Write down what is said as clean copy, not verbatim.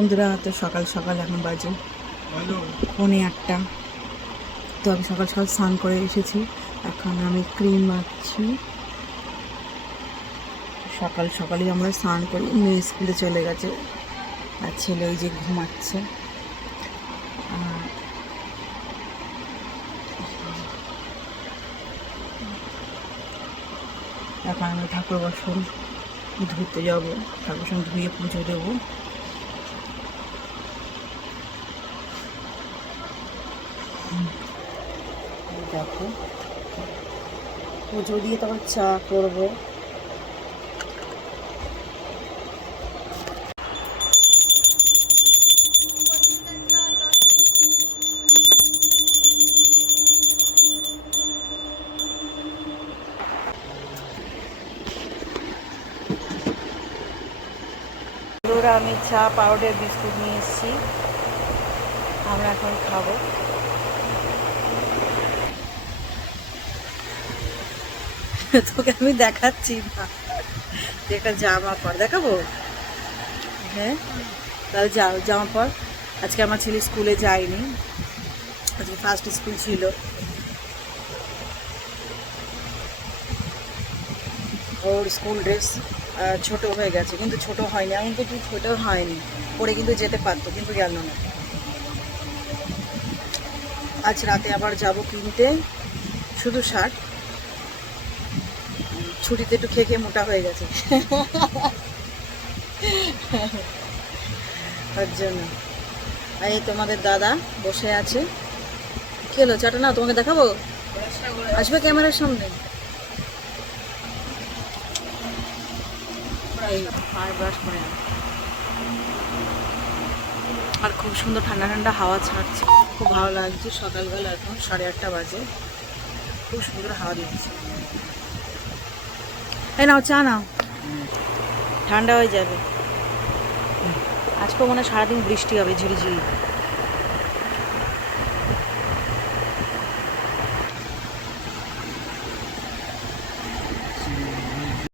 বন্ধুরা, তো সকাল সকাল এখন বাজে 8:45। তো আমি সকাল সকাল স্নান করে এসেছি। এখন আমি ক্রিম মাখছি। সকাল সকালই আমরা স্নান করি। মেয়ে স্কুলে চলে গেছে আর ছেলে ওই যে ঘুমাচ্ছে। এখন আমি ঠাকুর বাসন ধুতে যাবো, ঠাকুর বাসন ধুয়ে পুজো দেবো। দেখো, পুজো দিয়ে তারপর চা করবো। আমি চা, পাউডার, বিস্কুট নিয়ে এসেছি, আমরা এখন খাবো। তোকে আমি দেখাচ্ছি না, একটা জামা পর দেখাবো। হ্যাঁ, তাহলে জামা পর। আজকে আমার ছেলে স্কুলে যায়নি, আজকে ফার্স্ট স্কুল ছিল। ওর স্কুল ড্রেস ছোট হয়ে গেছে, কিন্তু ছোট হয়নি, এমন কিছু ছোট হয়নি, পরে কিন্তু যেতে পারতো, কিন্তু গেল না। আজ রাতে আবার যাব কিনতে, শুধু শার্ট। ছুটিতে একটু খেয়ে খেয়ে মোটা হয়ে গেছে তার জন্য। এই তোমাদের দাদা বসে আছে। খেলো চাটা, না তোমাকে দেখাবো, আসবে ক্যামেরার সামনে। আর ব্রাশ করে আর খুব সুন্দর ঠান্ডা ঠান্ডা হাওয়া ছাড়ছে, খুব ভালো লাগছে। সকালবেলা এখন 8:30 বাজে, খুব সুন্দর হাওয়া দিচ্ছে। এই নাও চা নাও, ঠান্ডা হয়ে যাবে। আজকে মনে হয় সারাদিন বৃষ্টি হবে, ঝিরিঝিরি।